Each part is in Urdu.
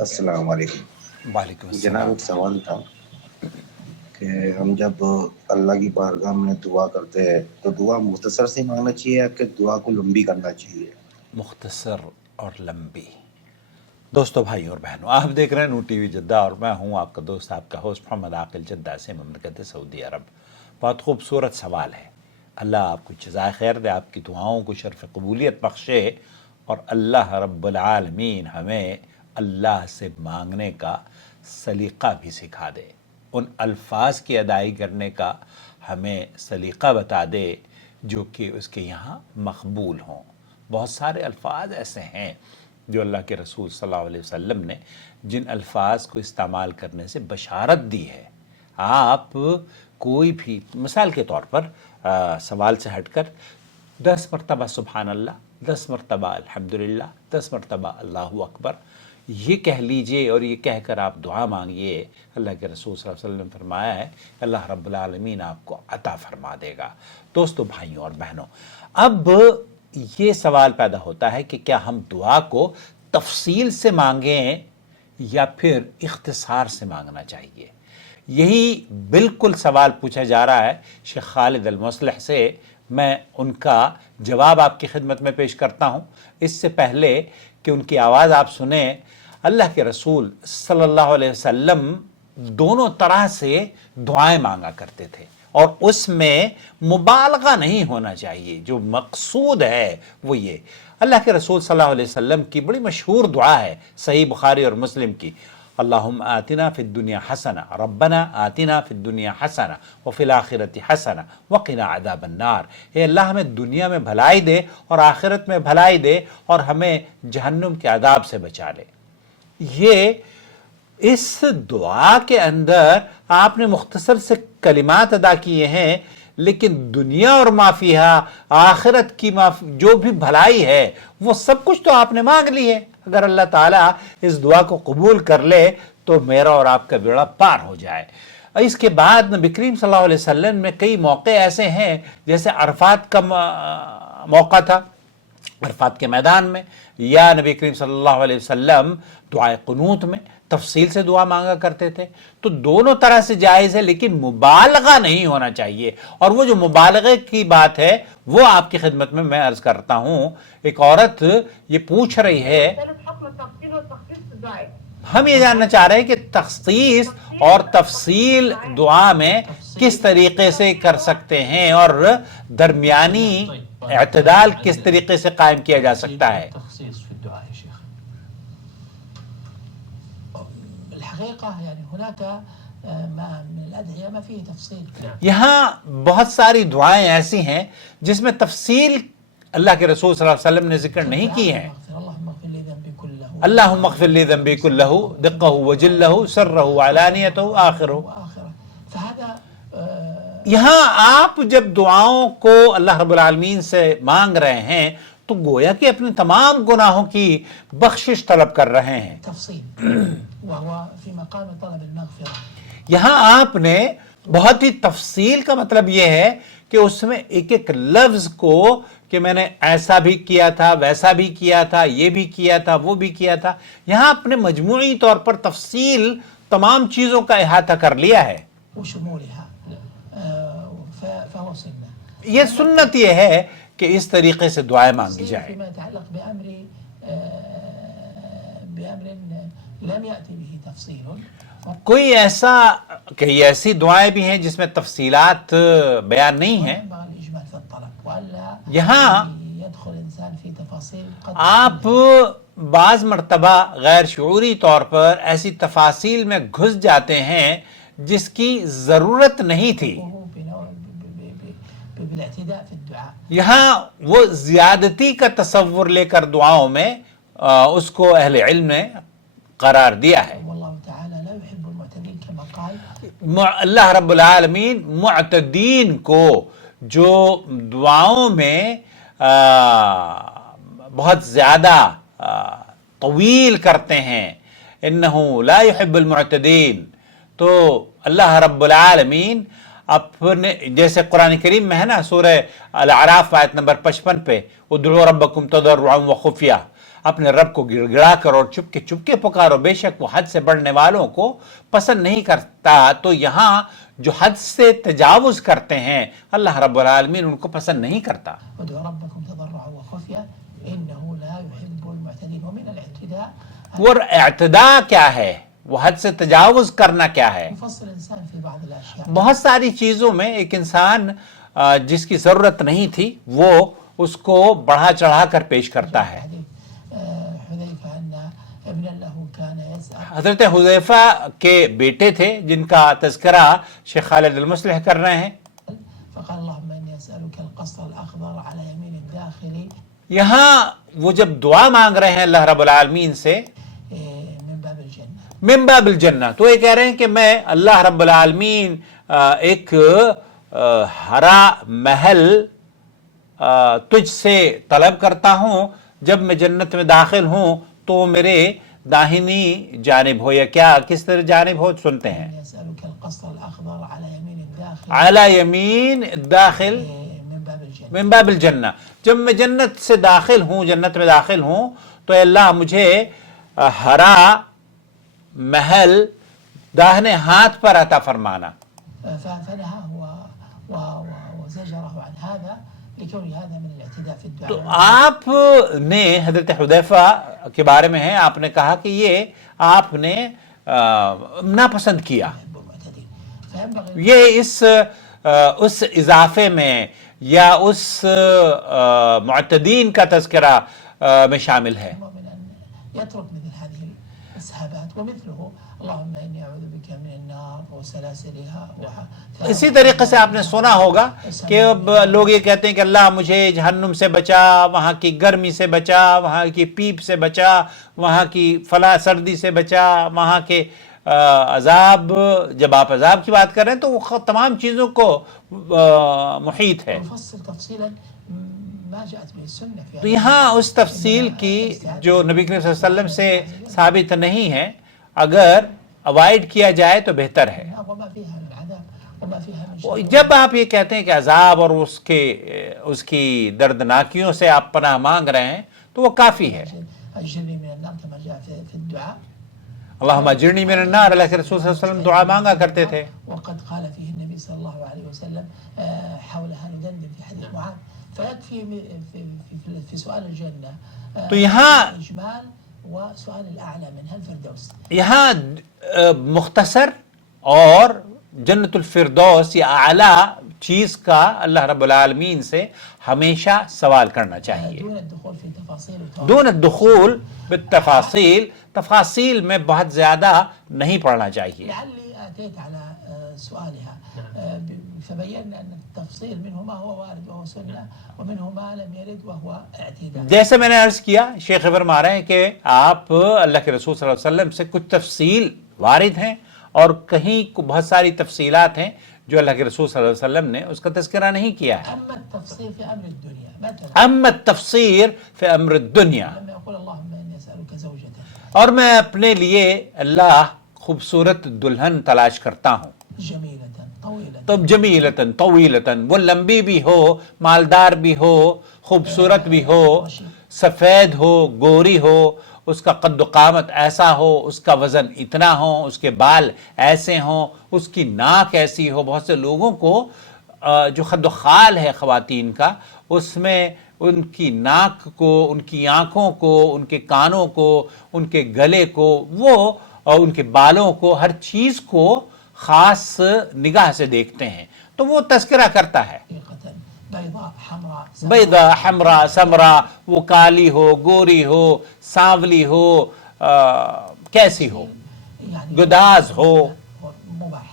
السلام وعلیکم علیکم جناب، السلام۔ ایک سوال تھا کہ ہم جب اللہ کی بارگاہ میں دعا کرتے ہیں تو دعا مختصر سے مانگنا چاہیے یا کہ دعا کو لمبی کرنا چاہیے؟ مختصر اور لمبی۔ دوستو، بھائی اور بہنوں، آپ دیکھ رہے ہیں نو ٹی وی جدہ اور میں ہوں آپ کا دوست، آپ کا ہوسٹ محمد عاقل، جدہ سے، مملکت سعودی عرب۔ بہت خوبصورت سوال ہے۔ اللہ آپ کو جزائے خیر دے، آپ کی دعاؤں کو شرف قبولیت بخشے، اور اللہ رب العالمین ہمیں اللہ سے مانگنے کا سلیقہ بھی سکھا دے، ان الفاظ کی ادائیگی کرنے کا ہمیں سلیقہ بتا دے جو کہ اس کے یہاں مقبول ہوں۔ بہت سارے الفاظ ایسے ہیں جو اللہ کے رسول صلی اللہ علیہ وسلم نے جن الفاظ کو استعمال کرنے سے بشارت دی ہے۔ آپ کوئی بھی مثال کے طور پر سوال سے ہٹ کر 10 مرتبہ سبحان اللہ، 10 مرتبہ الحمدللہ، 10 مرتبہ اللہ اکبر یہ کہہ لیجئے، اور یہ کہہ کر آپ دعا مانگیے۔ اللہ کے رسول صلی اللہ علیہ وسلم نے فرمایا ہے اللہ رب العالمین آپ کو عطا فرما دے گا۔ دوستو، بھائیوں اور بہنوں، اب یہ سوال پیدا ہوتا ہے کہ کیا ہم دعا کو تفصیل سے مانگیں یا پھر اختصار سے مانگنا چاہیے؟ یہی بالکل سوال پوچھا جا رہا ہے شیخ خالد المصلح سے۔ میں ان کا جواب آپ کی خدمت میں پیش کرتا ہوں۔ اس سے پہلے کہ ان کی آواز آپ سنیں، اللہ کے رسول صلی اللہ علیہ وسلم دونوں طرح سے دعائیں مانگا کرتے تھے، اور اس میں مبالغہ نہیں ہونا چاہیے۔ جو مقصود ہے وہ یہ، اللہ کے رسول صلی اللہ علیہ وسلم کی بڑی مشہور دعا ہے صحیح بخاری اور مسلم کی، اللہم آتنا فی الدنیا حسنہ، ربنا آتنا فی الدنیا حسنہ وفی الآخرۃ حسنہ وقنا عذاب النار۔ اے اللہ ہمیں دنیا میں بھلائی دے اور آخرت میں بھلائی دے، اور ہمیں جہنم کے عذاب سے بچا لے۔ یہ اس دعا کے اندر آپ نے مختصر سے کلمات ادا کیے ہیں، لیکن دنیا اور ما فیہا، آخرت کی جو بھی بھلائی ہے وہ سب کچھ تو آپ نے مانگ لی ہے۔ اگر اللہ تعالیٰ اس دعا کو قبول کر لے تو میرا اور آپ کا بیڑا پار ہو جائے۔ اس کے بعد نبی کریم صلی اللہ علیہ وسلم میں کئی موقع ایسے ہیں، جیسے عرفات کا موقع تھا، عرفات کے میدان میں، یا نبی کریم صلی اللہ علیہ وسلم دعائے قنوت میں تفصیل سے دعا مانگا کرتے تھے۔ تو دونوں طرح سے جائز ہے، لیکن مبالغہ نہیں ہونا چاہیے۔ اور وہ جو مبالغے کی بات ہے وہ آپ کی خدمت میں عرض کرتا ہوں۔ ایک عورت یہ پوچھ رہی ہے، ہم یہ جاننا چاہ رہے ہیں کہ تخصیص اور تفصیل دعا میں کس طریقے سے کر سکتے ہیں، اور درمیانی اعتدال کس طریقے سے قائم کیا جا سکتا ہے؟ تخصيص في الدعاء يا شيخ. الحقيقة يعني هناك ما من الأدعية ما فيه تفصيل. یہاں بہت ساری دعائیں ایسی ہیں جس میں تفصیل اللہ کے رسول صلی اللہ علیہ وسلم نے ذکر نہیں کی ہیں۔ اللهم اغفر لي ذنبي كله، اللہم اغفر لی ذنبی کلہ دقہ وجلہ سرہ علانیتہ آخرہ۔ فهذا یہاں آپ جب دعاؤں کو اللہ رب العالمین سے مانگ رہے ہیں تو گویا کہ اپنے تمام گناہوں کی بخشش طلب کر رہے ہیں۔ تفصيل وهو في مقام طلب المغفرة. یہاں آپ نے بہت ہی تفصیل کا مطلب یہ ہے کہ اس میں ایک ایک لفظ کو کہ میں نے ایسا بھی کیا تھا، ویسا بھی کیا تھا، یہ بھی کیا تھا، وہ بھی کیا تھا، یہاں آپ نے مجموعی طور پر تفصیل تمام چیزوں کا احاطہ کر لیا ہے۔ وشمولها فهو سنة. یہ سنت یہ ہے کہ اس طریقے سے دعائیں مانگی جائیں۔ فيما يتعلق بأمر لم يأتي به تفصيل. کوئی ایسا کہ یہ ایسی دعائیں بھی ہیں جس میں تفصیلات بیان نہیں ہیں۔ الإجمال في الطلب وألا یہاں يدخل الإنسان في تفاصيل قد آپ بعض مرتبہ غیر شعوری طور پر ایسی تفاصیل میں گھس جاتے ہیں جس کی ضرورت نہیں تھی۔ بالاعتداء في الدعاء. یہاں وہ زیادتی کا تصور لے کر دعاؤں میں اس کو اہل علم نے قرار دیا ہے۔ والله تعالى لا يحب المعتدين كما قال. اللہ رب العالمین معتدین کو جو دعاؤں میں بہت زیادہ طویل کرتے ہیں، انہو لا يحب المعتدین، تو اللہ رب العالمین اپنے جیسے قرآن کریم میں ہے نا، سورہ الاعراف آیت نمبر 55 پہ ادعوا ربکم تضرعا وخفیہ، اپنے رب کو گڑ گڑا کر اور چپکے چپکے پکارو، بے شک وہ حد سے بڑھنے والوں کو پسند نہیں کرتا. تو یہاں جو حد سے تجاوز کرتے ہیں اللہ رب العالمین ان کو پسند نہیں کرتا. ادعوا ربكم تضرعا وخفيا انه لا يحب المعتدين. ومن الاعتداء وہ اعتداء کیا ہے، وہ حد سے تجاوز کرنا کیا ہے. يفصل الانسان في بعض الاشياء. بہت ساری چیزوں میں ایک انسان جس کی ضرورت نہیں تھی وہ اس کو بڑھا چڑھا کر پیش کرتا ہے. حذيفة ان ابنا له كان يسأل. حضرت حذیفہ کے بیٹے تھے جن کا تذکرہ شیخ خالد المصلح کر رہے ہیں. فقال اللهم اني اسالك القصر الاخضر على يمين الداخل یہاں وہ جب دعا مانگ رہے ہیں اللہ رب العالمین سے من باب الجنة. من باب الجنہ، تو یہ کہہ رہے ہیں کہ میں اللہ رب العالمین ایک ہرا محل تجھ سے طلب کرتا ہوں، جب میں جنت میں داخل ہوں تو میرے داہنی جانب ہو، یا کیا کس طرح جانب ہو، سنتے ہیں. اني اسالك القصر الاخضر على يمين الداخل اعلی یمین داخل من باب الجنة. من باب الجنہ، جب میں جنت سے داخل ہوں، جنت میں داخل ہوں تو اے اللہ مجھے ہرا محل داہنے ہاتھ پر عطا فرمانا. فنهاه وزجره عن هذا لكون هذا من الاعتداء في تو الدعاء. آپ نے حضرت حذیفہ کے بارے میں ہے، آپ نے کہا کہ یہ آپ نے ناپسند کیا. يحب المعتدين. فينبغي یہ اس اضافے میں یا اس معتدین کا تذکرہ میں شامل ہے. المؤمن ان يترك مثل هذه الاسهابات ومثله اللهم اني اعوذ بك من النار وسلاسلها. اسی طریقے سے آپ نے سنا ہوگا کہ اب لوگ یہ کہتے ہیں کہ اللہ مجھے جہنم سے بچا، وہاں کی گرمی سے بچا، وہاں کی پیپ سے بچا، وہاں کی فلاں سردی سے بچا، وہاں کے عذاب. جب آپ عذاب کی بات کر رہے ہیں تو وہ تمام چیزوں کو محیط ہے. يفصل تفصيلا ما جاءت به السنه في تو یہاں اس تفصیل کی جو نبی کریم صلی اللہ علیہ وسلم سے ثابت نہیں ہے، اگر اوائڈ کیا جائے تو بہتر ہے. وما فيها من عذاب وما فيها من شر. جب آپ یہ کہتے ہیں کہ عذاب اور اس کی دردناکیوں سے آپ پناہ مانگ رہے ہیں تو وہ کافی ہے. اجرني من النار كما جاء في الدعاء. اللہم اجرنی من النار، اللہ کے رسول صلی اللہ علیہ وسلم دعا مانگا کرتے تھے. وقد قال فيه النبي صلى الله عليه وسلم حولها ندندن في حديث معاذ. فيكفي في سؤال الجنة تو یہاں اجمال وسؤال الاعلى منها الفردوس. یہاں مختصر اور جنت الفردوس یا اعلیٰ چیز کا اللہ رب العالمین سے ہمیشہ سوال کرنا چاہیے، دون الدخول في تفاصيل دون الدخول بالتفاصیل، تفاصیل میں بہت زیادہ نہیں پڑھنا چاہیے. لعلي اتيت على سؤالها فبينا ان التفصيل منه ما هو وارد وهو سنه ومنه ما لم يرد وهو اعتداء. جیسے میں نے عرض کیا، شیخ فرما رہے ہیں کہ آپ اللہ کے رسول صلی اللہ علیہ وسلم سے کچھ تفصیل وارد ہیں اور کہیں بہت ساری تفصیلات ہیں جو اللہ کے رسول صلی اللہ علیہ وسلم نے اس کا تذکرہ نہیں کیا ہے. اما التفصيل في امر الدنيا مثلا اما التفسیر فی امر الدنیا، لما يقول اللهم اني اسالك زوجة اور میں اپنے لیے اللہ خوبصورت دلہن تلاش کرتا ہوں. جميلة طويلة. تو جمیلتن طویلتن، وہ لمبی بھی ہو، مالدار بھی ہو، خوبصورت بھی ہو، سفید ہو، گوری ہو، اس کا قد و قامت ایسا ہو، اس کا وزن اتنا ہو، اس کے بال ایسے ہوں، اس کی ناک ایسی ہو. بہت سے لوگوں کو جو خد و خال ہے خواتین کا، اس میں ان کی ناک کو، ان کی آنکھوں کو، ان کے کانوں کو، ان کے گلے کو، وہ اور ان کے بالوں کو، ہر چیز کو خاص نگاہ سے دیکھتے ہیں. تو وہ تذکرہ کرتا ہے بيضاء حمراء بیضا حمراء سمراء، وہ کالی ہو، گوری ہو، سانولی ہو، کیسی ہو، يعني گداز ہو. مباح.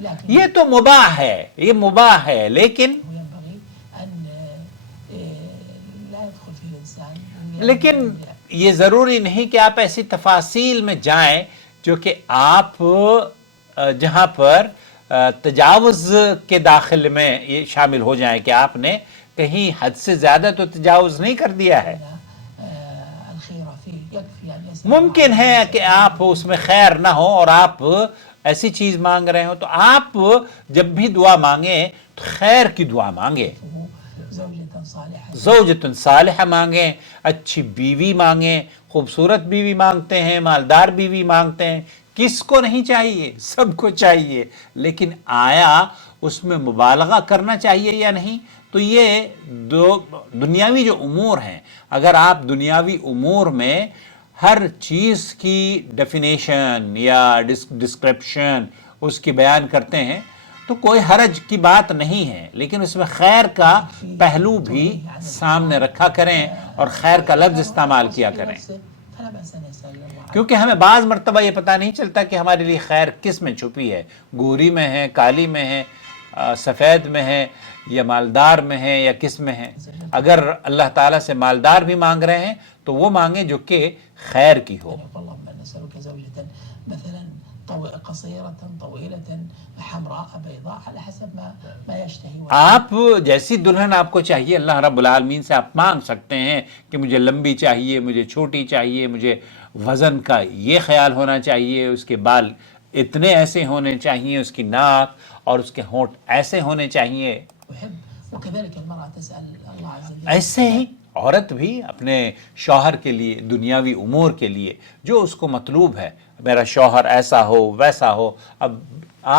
لكن یہ تو مباح ہے، یہ مباح ہے، لیکن ينبغي ان لا يدخل فيه الانسان. لیکن یہ ضروری نہیں کہ آپ ایسی تفاصیل میں جائیں جو کہ آپ جہاں پر تجاوز کے داخل میں یہ شامل ہو جائیں کہ آپ نے کہیں حد سے زیادہ تو تجاوز نہیں کر دیا ہے. الخير فيه يكفي ان يسأل. ممکن ہے کہ آپ اس میں خیر نہ ہو اور آپ ایسی چیز مانگ رہے ہو، تو آپ جب بھی دعا مانگیں تو خیر کی دعا مانگیں، زوجة صالحة. زوجۃ صالحہ مانگیں، اچھی بیوی مانگیں، خوبصورت بیوی مانگتے ہیں، مالدار بیوی مانگتے ہیں، کس کو نہیں چاہیے؟ سب کو چاہیے، لیکن آیا اس میں مبالغہ کرنا چاہیے یا نہیں؟ تو یہ دو دنیاوی جو امور ہیں، اگر آپ دنیاوی امور میں ہر چیز کی ڈیفینیشن یا ڈسکرپشن اس کی بیان کرتے ہیں تو کوئی حرج کی بات نہیں ہے، لیکن اس میں خیر کا پہلو بھی سامنے رکھا کریں اور خیر کا لفظ استعمال کیا کریں، کیونکہ ہمیں بعض مرتبہ یہ پتہ نہیں چلتا کہ ہمارے لیے خیر کس میں چھپی ہے، گوری میں ہے، کالی میں ہے، سفید میں ہے، یا مالدار میں ہے، یا کس میں ہے۔ اگر اللہ تعالیٰ سے مالدار بھی مانگ رہے ہیں تو وہ مانگیں جو کہ خیر کی ہو۔ اللهم نسألك زوجة مثلا قصيرة طويلة حمراء بيضاء على حسب ما يشتهي۔ آپ جیسی دلہن آپ کو چاہیے اللہ رب العالمین سے آپ مانگ سکتے ہیں کہ مجھے لمبی چاہیے، مجھے چھوٹی چاہیے، مجھے وزن کا یہ خیال ہونا چاہیے، اس کے بال اتنے ایسے ہونے چاہیے، اس کی ناک اور اس کے ہونٹ ایسے ہونے چاہیے۔ وكذلك المرأة تسأل الله عز وجل ایسے ہی عورت بھی اپنے شوہر کے لیے، دنیاوی امور کے لیے جو اس کو مطلوب ہے، میرا شوہر ایسا ہو ویسا ہو۔ اب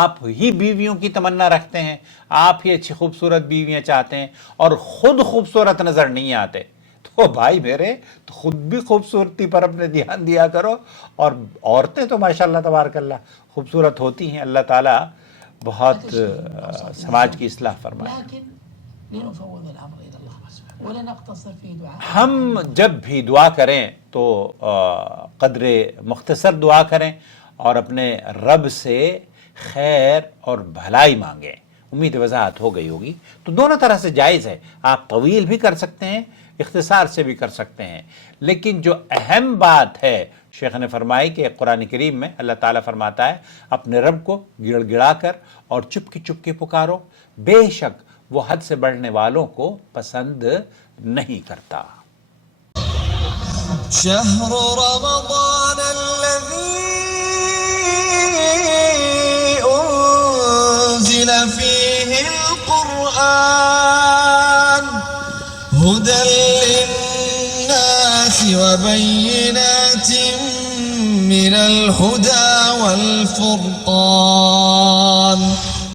آپ ہی بیویوں کی تمنا رکھتے ہیں، آپ ہی اچھی خوبصورت بیویاں چاہتے ہیں اور خود خوبصورت نظر نہیں آتے، تو بھائی میرے تو خود بھی خوبصورتی پر اپنے دھیان دیا کرو۔ اور عورتیں تو ماشاءاللہ تبارک اللہ خوبصورت ہوتی ہیں، اللہ تعالیٰ بہت سماج کی اصلاح فرمائے۔ لكن لنفوض الأمر إلى الله ولا نقتصر في دعاء۔ ہم جب بھی دعا کریں تو قدر مختصر دعا کریں اور اپنے رب سے خیر اور بھلائی مانگیں۔ امید وضاحت ہو گئی ہوگی۔ تو دونوں طرح سے جائز ہے، آپ طویل بھی کر سکتے ہیں، اختصار سے بھی کر سکتے ہیں، لیکن جو اہم بات ہے شیخ نے فرمائی کہ قرآن کریم میں اللہ تعالیٰ فرماتا ہے اپنے رب کو گڑ گڑا کر اور چپ کے پکارو، بے شک وہ حد سے بڑھنے والوں کو پسند نہیں کرتا۔ شهر رمضان الذي أنزل فيه القرآن هدى للناس وبينات من الهدى والفرقان